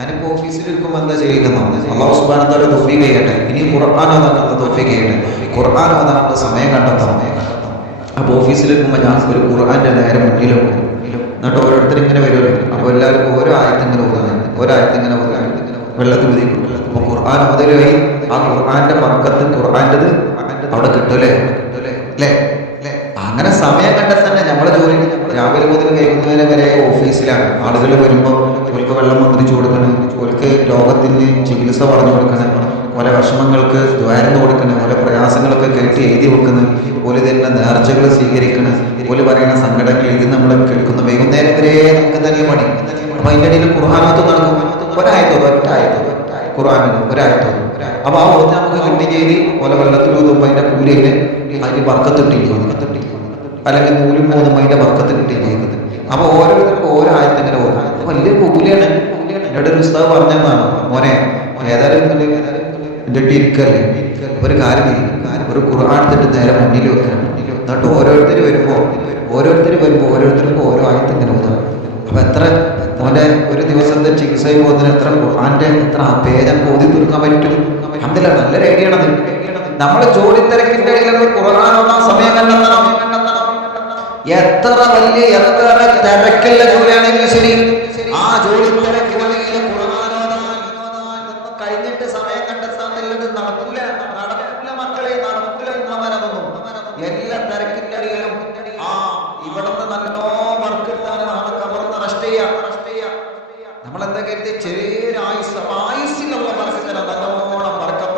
ഞാനിപ്പോ ഓഫീസിൽ ഇരിക്കുമ്പോൾ എന്താ ചെയ്യുന്നത് അള്ളാഹു സുബാന തല തൊഫി ഇനി ഖുർആൻ ഓതാനുള്ള തൊഫി ചെയ്യട്ടെ. ഖുർആൻ ഓതാനുള്ള സമയം കണ്ടെത്തണം. ഓഫീസിൽ ഇരിക്കുമ്പോൾ ഞാൻ ഒരു ഖുർആന്റെ നേരെ മുന്നിൽ പോകും എന്നിട്ട് ഓരോരുത്തർ ഇങ്ങനെ വരുമല്ലോ അപ്പോൾ എല്ലാവർക്കും ഓരോ ആയത്ത് ഇങ്ങനെ ഓതാൻ ഓരോ ആയത്ത് ഇങ്ങനെ ഓതാൻ വെള്ളത്തിൽ ഉദിക്കും അപ്പോൾ ഖുർആൻ ഓതലായി ആ ഖുർആന്റെ പറക്കത്ത് ഖുർആന്റേത് അവിടെ കിട്ടൂലേ അല്ലേ? അങ്ങനെ സമയം കണ്ടെത്തന്നെ നമ്മളെ ജോലി രാവിലെ മുതൽ വൈകുന്നേരം വരെ ഓഫീസിലാണ്. ആളുകൾ വരുമ്പോൾ ഓൽക്ക് വെള്ളം മന്ത്രിച്ചു കൊടുക്കണം ഓൽക്ക് രോഗത്തിന് ചികിത്സ പറഞ്ഞു കൊടുക്കണം. ഓരോ വിഷമങ്ങൾക്ക് ദ്വാരം കൊടുക്കണം. ഓരോ പ്രയാസങ്ങളൊക്കെ കേട്ട് എഴുതി വെക്കുന്നത് പോലെ തന്നെ നേർച്ചകൾ സ്വീകരിക്കണം. പോലെ പറയുന്ന സങ്കടങ്ങൾ ഇത് നമ്മൾ കേൾക്കുന്നു. വൈകുന്നേരം വരെ നമുക്ക് തന്നെ പണി? അപ്പൊ അതിന്റെ ഇടയിൽ ഖുർഹാനത്ത് നടക്കും. ഒരായത്തോ ഒറ്റായത്തോ ഖുർആാനിന് ഒരായത്തോ അപ്പൊ ആ ഓത്ത് നമുക്ക് കിട്ടി ചെയ്ത് ഓല വെള്ളത്തിൽ അതിന്റെ കൂലിയിൽ അതിന് വർക്കത്തിട്ടി അല്ലെങ്കിൽ നൂലും മൂന്നും അതിന്റെ വർക്കത്ത് കിട്ടി ചെയ്യുന്നത് അപ്പൊ ഓരോരുത്തർക്കും ഓരോ ആയത്ത്. ഇങ്ങനെ ഓരോ വലിയ കൂലിയാണ്. എന്നോട് ഒരു പുസ്തകം പറഞ്ഞതാണ് മോനെ ഏതായാലും എന്റെ ഇരിക്കല്ലേ? ഒരു കാര്യം ചെയ്യ്. ഒരു ഖുർആൻ എടുത്തിട്ട് നേരെ മുന്നിൽ വെക്കണം എന്നിട്ട് ഓരോരുത്തർ വരുമ്പോ ഓരോരുത്തർ വരുമ്പോ ഓരോരുത്തർക്കും ഓരോ ആയത്ത് ഇങ്ങനെ ഓതാം. അപ്പൊ എത്ര മോന്റെ ഒരു ദിവസത്തെ ചികിത്സയിൽ പോകുന്നതിന് എത്ര ഖുർആാന്റെ എത്ര ഭേദം കോതി തീർക്കാൻ പറ്റും? അതിലാണ് നല്ല ഐഡിയ നമ്മൾ ജോലി തിരക്കിന്റെ ഇടയിൽ ഖുർആൻ സമയം കണ്ടെത്തണം. എത്ര വലിയ എത്ര തിരക്കുള്ള ജോലിയാണെങ്കിലും ശരി. ആ ജോലി തിരക്കിനിടയിൽ ആയുസ് ആയുസിനുള്ള ഇതൊന്നും കഴിഞ്ഞിട്ട് സമയം കണ്ടെത്താന്നുള്ളത് നടക്കില്ല. നടക്കില്ല മക്കളെ നടക്കില്ല എന്നവരതൊന്നും എല്ലാ തിരക്കിന്റെ ഇടയിലും ആ ഇവിടുന്ന് നല്ലോ വർക്ക് എടുത്താണ് നാളെ കവർന്ന് റെസ്റ്റ് ചെയ്യാം. നമ്മളെന്താ കരുതി ചെറിയൊരു ആയുസ്. ആയുസിലുള്ള വർക്കത്തിന് നല്ലോണം വർക്കത്തുള്ള